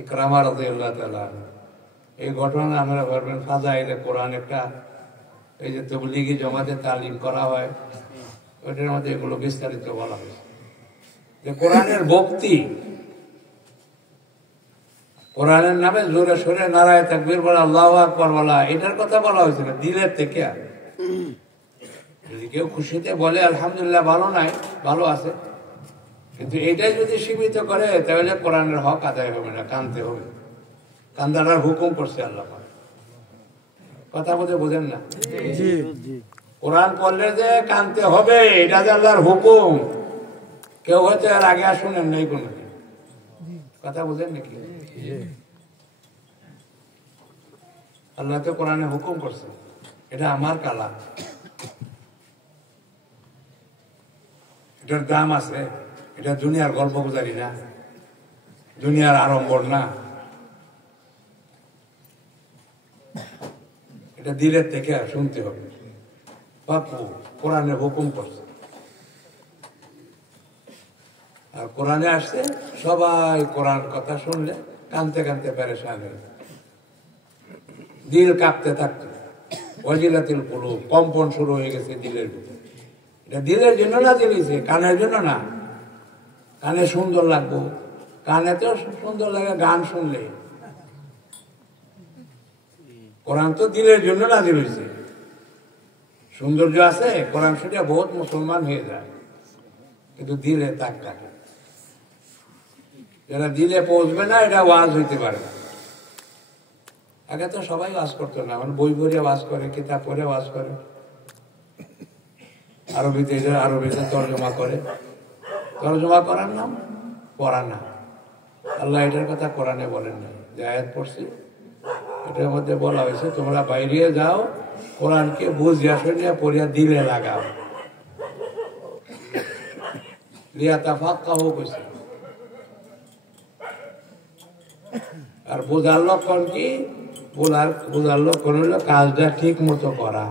ইকরামা রাদিয়াল্লাহু তাআলা। এই ঘটনা আমরা ভাববেন ফাজাইলে কোরআন একটা, এই যে তাবলীগি জমাতে তালিম করা হয় ওইটার মধ্যে এগুলো বিস্তারিত বলা হয়েছে যে কোরআনের ভক্তি, কোরআনের নামে জোরে সোরে নারায়ে তাকবীর বলা, আল্লাহু আকবার বলা, এটার কথা বলা হয়েছে না, দিলের থেকে। যদি কেউ খুশিতে বলে আলহামদুলিল্লাহ ভালো নাই, ভালো আছে, কিন্তু এটাই যদি সীমিত করে তাহলে কোরআনের হক আদায় হবে না, কানতে হবে। কান্দাটার হুকুম করছে আল্লাহ। কথা বলতে বোঝেন না? কোরআন পড়লে যে কানতে হবে এটা যে আল্লাহর হুকুম, কেউ হয়তো এর আগে আর শুনেন নাই কোনো। কথা বোঝেন নাকি? আল্লাহ তো কোরআনে হুকুম করছে, এটা আমার কালাম, এটার দাম আছে, এটা দুনিয়ার গল্প গুজারি না, দুনিয়ার আড়ম্বর না, এটা দিলের থেকে শুনতে হবে। বাপু কোরআনে হুকুম করছে, আর কোরআনে আসছে সবাই কোরআন কথা শুনলে কানতে কানতে পেরেশান হয়ে, দিল কাঁপতে থাকতো, ওয়াজিলাতিল কুলুব, কম্পন শুরু হয়ে গেছে দিলের ভিতরে। এটা দিলের জন্য না দিয়েছে, কানের জন্য না। কানে সুন্দর লাগবো, কানে তো সুন্দর লাগে গান শুনলে। কোরআন তো দিলের জন্য না দিয়েছে। সৌন্দর্য আছে কোরআন শুনে বহুত মুসলমান হয়ে যায়, কিন্তু দিলে তাক থাকে। যারা দিলে পৌঁছবে না এটা ওয়াজ হইতে পারে না। আগে তো সবাই ওয়াজ করতো না, এখন বই পড়ে ওয়াজ করে, কিতাব পড়ে ওয়াজ করে, আরবিতে তর্জমা করে। তর্জমা করার নাম পড়া না। আল্লাহ এটার কথা কোরআনে বলেন না, যে আয়াত পড়ছি এটার মধ্যে বলা হয়েছে তোমরা বাইরে যাও, কোরআনকে বুঝিয়া শুনিয়া পড়িয়া দিলে লাগাও। লিয়াতাফাক্কাহু কইছে। আর বোঝার লক্ষণ কি? বোঝার লক্ষণ হইলো কাজটা ঠিক মতো করা।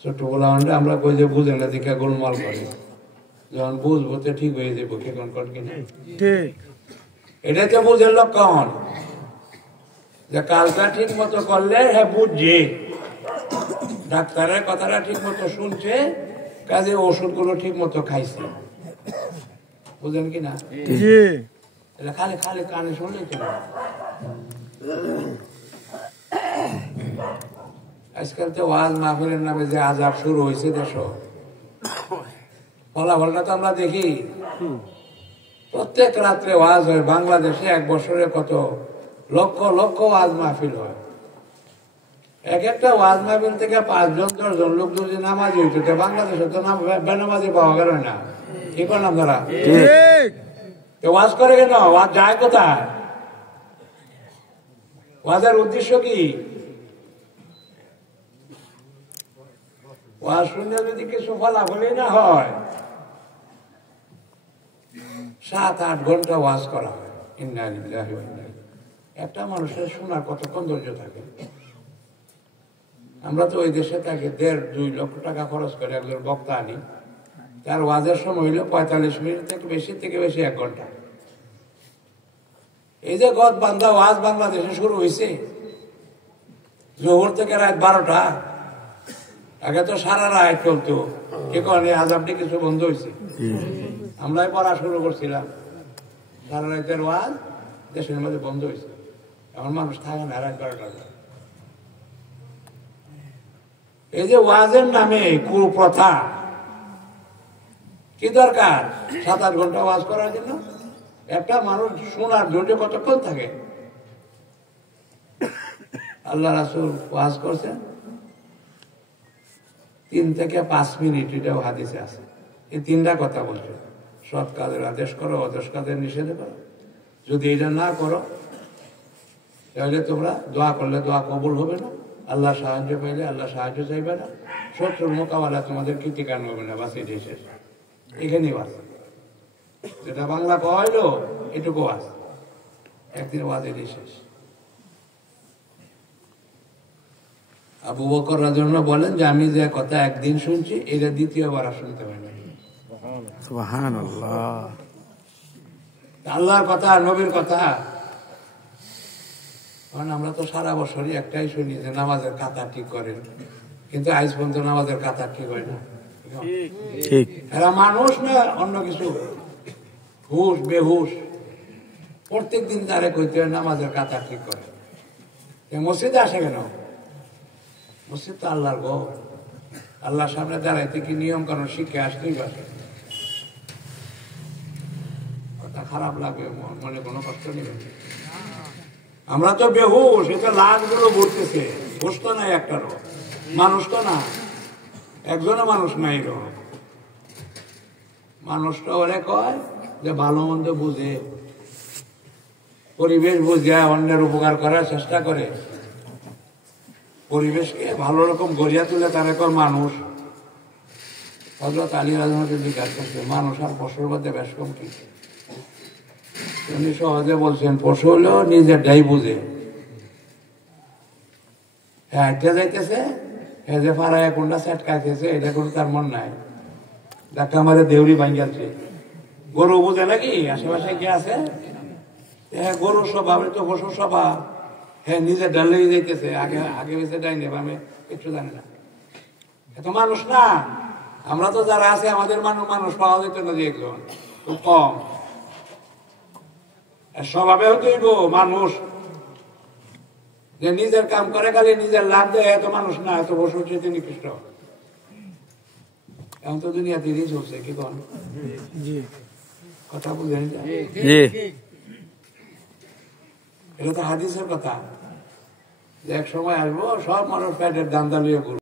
ছোটবেলা আমরা কই যে বুঝে না দেখে গোলমাল করি, যখন বুঝবো তো ঠিক হয়ে যাবো। এটাই তো বুঝের লক্ষণ, যে কাজটা ঠিক মতো করলে হ্যাঁ বুঝছে, ডাক্তারের কথাটা ঠিক মতো শুনছে, কাজে ওষুধগুলো ঠিক মতো খাইছে। বুঝেন কি না? খালি খালি কানে শুনলে তো। আজকাল তো ওয়াজ মাহফিলের নামে যে আজাব শুরু হয়েছে দেশ, ফলাফলটা তো আমরা দেখি। প্রত্যেক রাত্রে ওয়াজ হয় বাংলাদেশে, এক বছরে কত লক্ষ লক্ষ ওয়াজ মাহফিল হয়। এক একটা ওয়াজ মাহফিল থেকে 5 জন 10 জন লোক যদি নামাজি হইতো, বাংলাদেশে তো বেনামাজি পাওয়া গেল না। কি করলাম তারা? ওয়াজ করে কেন? ওয়াজ যায় কোথায়? ওয়াজের উদ্দেশ্য কি? ওয়াজ শুনে যদি কিছু ফলাফলই না হয়, 7-8 ঘন্টা ওয়াজ করা হয়। ইন্না লিল্লাহি ওয়া ইন্না ইলাইহি। একটা মানুষের শোনার কতক্ষণ ধৈর্য থাকে? আমরা তো ওই দেশে থাকি, 1.5-2 লক্ষ টাকা খরচ করে একজন বক্তা আনি, তার ওয়াজের সময় হইল 45 মিনিট থেকে বেশি 1 ঘন্টা। এই যে গদ বান্ধা ওয়াজ বাংলাদেশে শুরু হয়েছে জোহর থেকে রাত 12টা। আগে তো সারা রাত চলতো। কি কারণে আজাবটি কিছু বন্ধ হয়েছে? আমরাই পড়া শুরু করছিলাম, সারা রাতের ওয়াজ দেশের মধ্যে বন্ধ হয়েছে। এখন মানুষ থাকে না রাত 12টা। এই যে ওয়াজের নামে কুপ্রথা, কি দরকার 7-8 ঘন্টা ওয়াজ করার জন্য? একটা মানুষ শোনার ধৈর্য কতক্ষণ থাকে? আল্লাহ রাসূল ওয়াজ করছেন 3 থেকে 5 মিনিট, এটাও হাদিসে আছে। এই 3টা কথা বলছে, সৎ কাজের আদেশ করো, অদস কাজের নিষেধ করো। যদি এটা না করো তাহলে তোমরা দোয়া করলে দোয়া কবুল হবে না, আল্লাহ সাহায্য পাইলে আল্লাহ সাহায্য চাইবে না, শত্রুর মোকাবেলা তোমাদের কৃতিকান হবে না। বাস এটাই শেষ, এখানেই বাস। যেটা বাংলা কইলো এটুকু ওয়াজ, একদিন ওয়াজ এটাই শেষ। আবু বকর রাদিয়াল্লাহু আনহু বলেন যে আমি যে কথা একদিন শুনছি এটা দ্বিতীয়বার আর শুনতে পাই না। সুবহানাল্লাহ। আল্লাহর কথা, নবীর কথা কারণ আমরা তো সারা বছরই একটাই শুনি যে নামাজের কাতা ঠিক করেন, কিন্তু আজ পর্যন্ত নামাজের কাতা ঠিক হয় না। এরা মানুষ না অন্য কিছু, হুশ বেহুশ। প্রত্যেক দিন তারে কইতে হয় নামাজের কাতা ঠিক করে। মসজিদে আসে কেন? মসজিদ তো আল্লাহর ঘর, আল্লাহর সামনে দাঁড়াইতে কি নিয়ম কারণ শিখে আসতেই পারে। কথা খারাপ লাগবে, মনে কোনো কষ্ট নেই। আমরা তো বেহুশ, এটা লাশগুলো ঘুরতেছে, হুশ তো নাই একটারও, মানুষ তো না, একজনও মানুষ নাই। মানুষটা ওরে কয় যে ভালো মন্দ বুঝে, পরিবেশ বুঝে অন্যের উপকার করার চেষ্টা করে, পরিবেশকে ভালো রকম গড়িয়া তুলে তার একর মানুষ। হযরত আলী রাদিয়াল্লাহু আনহু জিজ্ঞাসা করছে, মানুষ আর পশুর মধ্যে বেশ কম কি? উনি সহজে বলছেন, পশু হলেও নিজেরটাই বুঝে। হ্যাঁ হাঁটতে যাইতেছে, হ্যাঁ যে পাড়ায় কোনটা সেট খাইতেছে এটা কোনো তার মন নাই, দেখা আমাদের দেউরি ভাঙ্গাচ্ছে। গরু বুঝে নাকি আশেপাশে কে আছে? হ্যাঁ গরুর স্বভাব, তো পশুর স্বভাব। হ্যাঁ নিজের ডালেই যাইতেছে, আগে আগে বেঁচে ডাইনে আমি একটু জানি না। এত মানুষ না। আমরা তো যারা আছে আমাদের মানুষ পাওয়া যেত না, যে একজন খুব কম। স্বভাবে হইব মানুষ, যে নিজের কাম করে খালি নিজের লাভ দেয়, এত মানুষ না, এত পশুর চেয়ে নিকৃষ্ট। এখন তো দুনিয়া তিরিশ চলছে, কি কন কথা বুঝেন? এটা তো হাদিসের কথা, যে এক সময় আসবো সব মানুষ পেটের দান্দা লিয়ে ঘুরবো।